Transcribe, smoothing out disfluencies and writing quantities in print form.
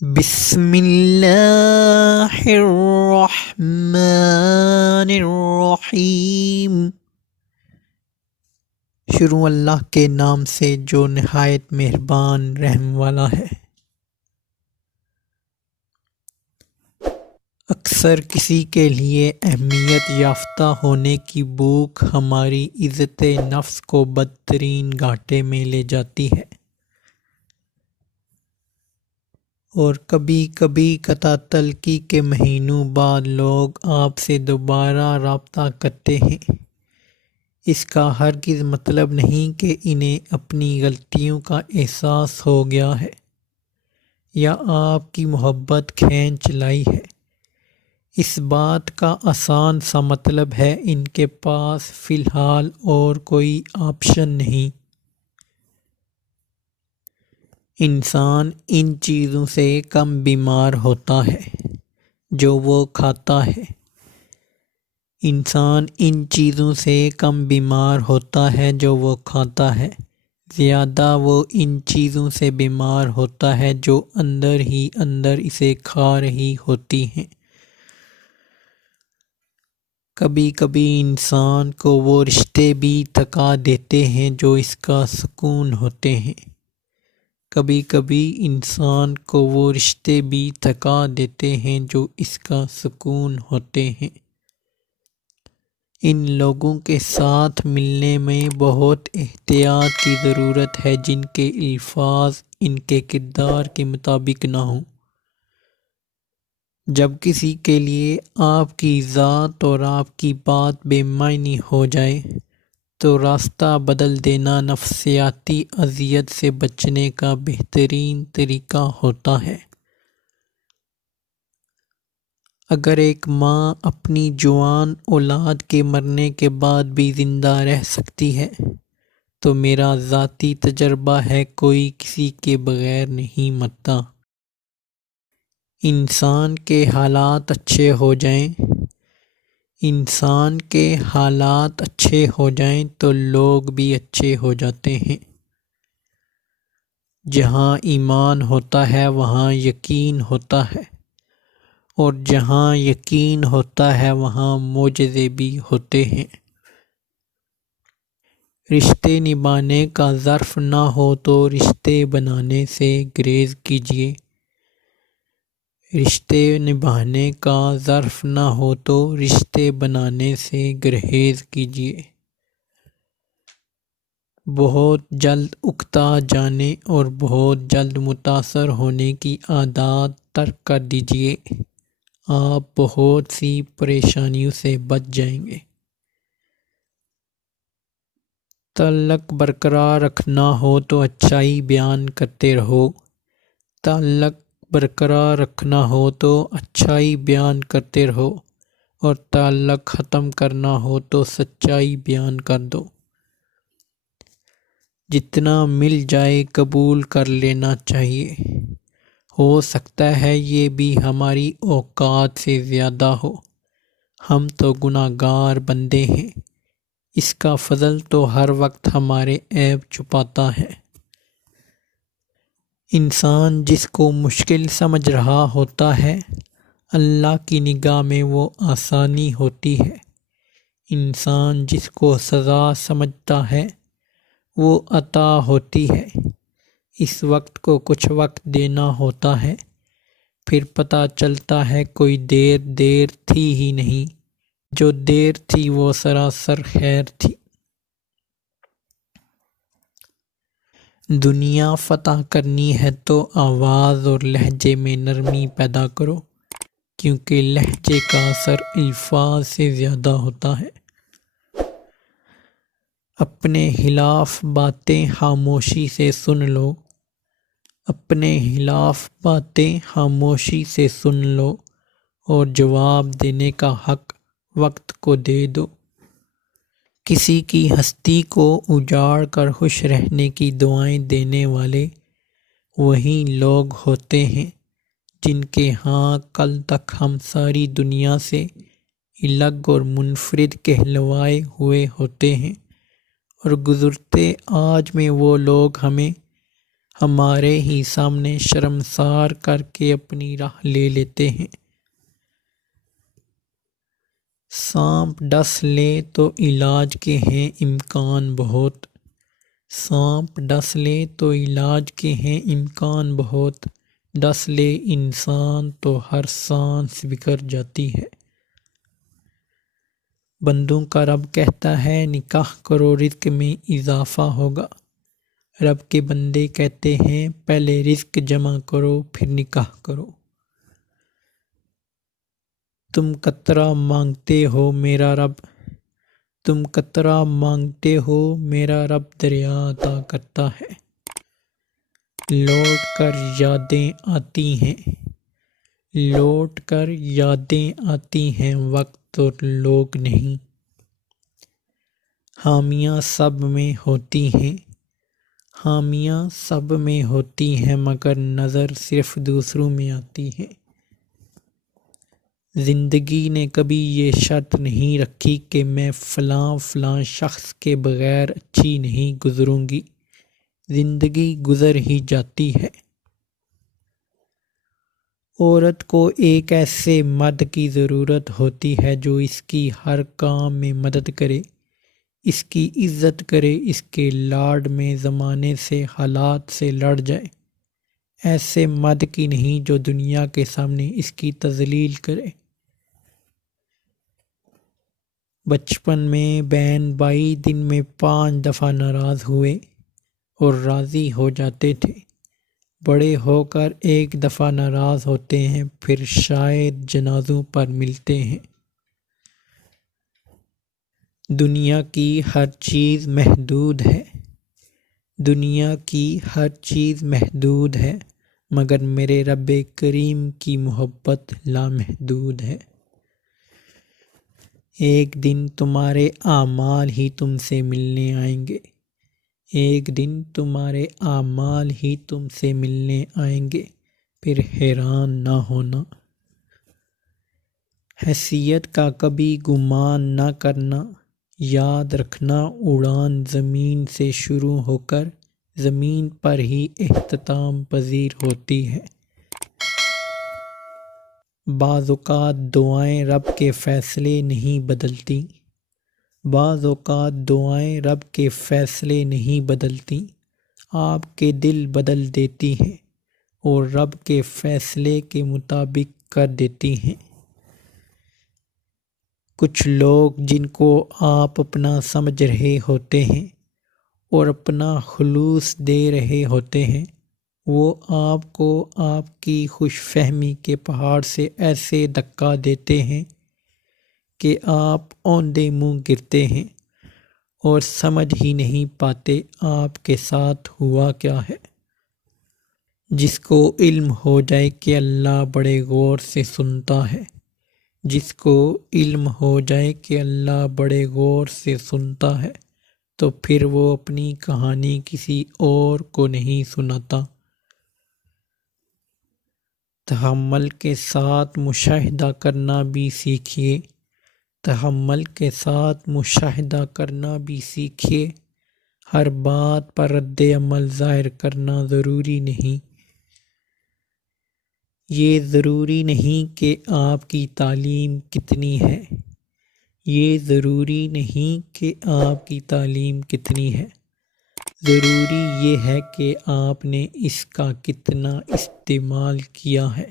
بسم اللہ الرحمن الرحیم۔ شروع اللہ کے نام سے جو نہایت مہربان رحم والا ہے۔ اکثر کسی کے لیے اہمیت یافتہ ہونے کی بھوک ہماری عزت نفس کو بدترین گھاٹے میں لے جاتی ہے، اور کبھی کبھی قطع تلقی کے مہینوں بعد لوگ آپ سے دوبارہ رابطہ کرتے ہیں۔ اس کا ہرگز مطلب نہیں کہ انہیں اپنی غلطیوں کا احساس ہو گیا ہے یا آپ کی محبت کھینچ لائی ہے۔ اس بات کا آسان سا مطلب ہے ان کے پاس فی الحال اور کوئی آپشن نہیں۔ انسان ان چیزوں سے کم بیمار ہوتا ہے جو وہ کھاتا ہے۔ انسان ان چیزوں سے کم بیمار ہوتا ہے جو وہ کھاتا ہے، زیادہ وہ ان چیزوں سے بیمار ہوتا ہے جو اندر ہی اندر اسے کھا رہی ہوتی ہیں۔ کبھی کبھی انسان کو وہ رشتے بھی تھکا دیتے ہیں جو اس کا سکون ہوتے ہیں۔ کبھی کبھی انسان کو وہ رشتے بھی تھکا دیتے ہیں جو اس کا سکون ہوتے ہیں۔ ان لوگوں کے ساتھ ملنے میں بہت احتیاط کی ضرورت ہے جن کے الفاظ ان کے کردار کے مطابق نہ ہوں۔ جب کسی کے لیے آپ کی ذات اور آپ کی بات بے معنی ہو جائے تو راستہ بدل دینا نفسیاتی اذیت سے بچنے کا بہترین طریقہ ہوتا ہے۔ اگر ایک ماں اپنی جوان اولاد کے مرنے کے بعد بھی زندہ رہ سکتی ہے تو میرا ذاتی تجربہ ہے کوئی کسی کے بغیر نہیں مرتا۔ انسان کے حالات اچھے ہو جائیں تو لوگ بھی اچھے ہو جاتے ہیں۔ جہاں ایمان ہوتا ہے وہاں یقین ہوتا ہے، اور جہاں یقین ہوتا ہے وہاں معجزے بھی ہوتے ہیں۔ رشتے نبھانے کا ظرف نہ ہو تو رشتے بنانے سے گریز کیجیے۔ رشتے نبھانے کا ظرف نہ ہو تو رشتے بنانے سے گریز کیجیے۔ بہت جلد اکتا جانے اور بہت جلد متاثر ہونے کی عادات ترک کر دیجیے، آپ بہت سی پریشانیوں سے بچ جائیں گے۔ تعلق برقرار رکھنا ہو تو اچھائی بیان کرتے رہو۔ اور تعلق ختم کرنا ہو تو سچائی بیان کر دو۔ جتنا مل جائے قبول کر لینا چاہیے۔ ہو سکتا ہے یہ بھی ہماری اوقات سے زیادہ ہو، ہم تو گناہگار بندے ہیں، اس کا فضل تو ہر وقت ہمارے عیب چھپاتا ہے۔ انسان جس کو مشکل سمجھ رہا ہوتا ہے اللہ کی نگاہ میں وہ آسانی ہوتی ہے۔ انسان جس کو سزا سمجھتا ہے وہ عطا ہوتی ہے۔ اس وقت کو کچھ وقت دینا ہوتا ہے، پھر پتہ چلتا ہے کوئی دیر تھی ہی نہیں، جو دیر تھی وہ سراسر خیر تھی۔ دنیا فتح کرنی ہے تو آواز اور لہجے میں نرمی پیدا کرو، کیونکہ لہجے کا اثر الفاظ سے زیادہ ہوتا ہے۔ اپنے خلاف باتیں خاموشی سے سن لو اور جواب دینے کا حق وقت کو دے دو۔ کسی کی ہستی کو اجاڑ کر خوش رہنے کی دعائیں دینے والے وہی لوگ ہوتے ہیں جن کے ہاں کل تک ہم ساری دنیا سے الگ اور منفرد کہلوائے ہوئے ہوتے ہیں، اور گزرتے آج میں وہ لوگ ہمارے ہی سامنے شرمسار کر کے اپنی راہ لے لیتے ہیں۔ سانپ ڈس لے تو علاج کے ہیں امکان بہت، سانپ ڈس لے تو علاج کے ہیں امکان بہت، ڈس لے انسان تو ہر سانس بکھر جاتی ہے۔ بندوں کا رب کہتا ہے نکاح کرو رزق میں اضافہ ہوگا، رب کے بندے کہتے ہیں پہلے رزق جمع کرو پھر نکاح کرو۔ تم قطرہ مانگتے ہو میرا رب، تم قطرہ مانگتے ہو میرا رب دریا عطا کرتا ہے۔ لوٹ کر یادیں آتی ہیں، لوٹ کر یادیں آتی ہیں وقت اور لوگ نہیں۔ حامیاں سب میں ہوتی ہیں، حامیاں سب میں ہوتی ہیں مگر نظر صرف دوسروں میں آتی ہے۔ زندگی نے کبھی یہ شرط نہیں رکھی کہ میں فلاں فلاں شخص کے بغیر اچھی نہیں گزروں گی، زندگی گزر ہی جاتی ہے۔ عورت کو ایک ایسے مرد کی ضرورت ہوتی ہے جو اس کی ہر کام میں مدد کرے، اس کی عزت کرے، اس کے لاڈ میں زمانے سے حالات سے لڑ جائے، ایسے مرد کی نہیں جو دنیا کے سامنے اس کی تذلیل کرے۔ بچپن میں بہن بھائی دن میں 5 دفعہ ناراض ہوئے اور راضی ہو جاتے تھے، بڑے ہو کر 1 دفعہ ناراض ہوتے ہیں پھر شاید جنازوں پر ملتے ہیں۔ دنیا کی ہر چیز محدود ہے، دنیا کی ہر چیز محدود ہے مگر میرے رب کریم کی محبت لامحدود ہے۔ ایک دن تمہارے اعمال ہی تم سے ملنے آئیں گے، ایک دن تمہارے اعمال ہی تم سے ملنے آئیں گے، پھر حیران نہ ہونا۔ حیثیت کا کبھی گمان نہ کرنا، یاد رکھنا اڑان زمین سے شروع ہو کر زمین پر ہی اختتام پذیر ہوتی ہے۔ بعض اوقات دعائیں رب کے فیصلے نہیں بدلتی، بعض اوقات دعائیں رب کے فیصلے نہیں بدلتی، آپ کے دل بدل دیتی ہیں اور رب کے فیصلے کے مطابق کر دیتی ہیں۔ کچھ لوگ جن کو آپ اپنا سمجھ رہے ہوتے ہیں اور اپنا خلوص دے رہے ہوتے ہیں، وہ آپ کو آپ کی خوش فہمی کے پہاڑ سے ایسے دھکا دیتے ہیں کہ آپ اوندے منہ گرتے ہیں اور سمجھ ہی نہیں پاتے آپ کے ساتھ ہوا کیا ہے۔ جس کو علم ہو جائے کہ اللہ بڑے غور سے سنتا ہے، جس کو علم ہو جائے کہ اللہ بڑے غور سے سنتا ہے تو پھر وہ اپنی کہانی کسی اور کو نہیں سناتا۔ تحمل کے ساتھ مشاہدہ کرنا بھی سیکھیے، تحمل کے ساتھ مشاہدہ کرنا بھی سیکھیے، ہر بات پر رد عمل ظاہر کرنا ضروری نہیں۔ یہ ضروری نہیں کہ آپ کی تعلیم کتنی ہے، یہ ضروری نہیں کہ آپ کی تعلیم کتنی ہے، ضروری یہ ہے کہ آپ نے اس کا کتنا استعمال کیا ہے۔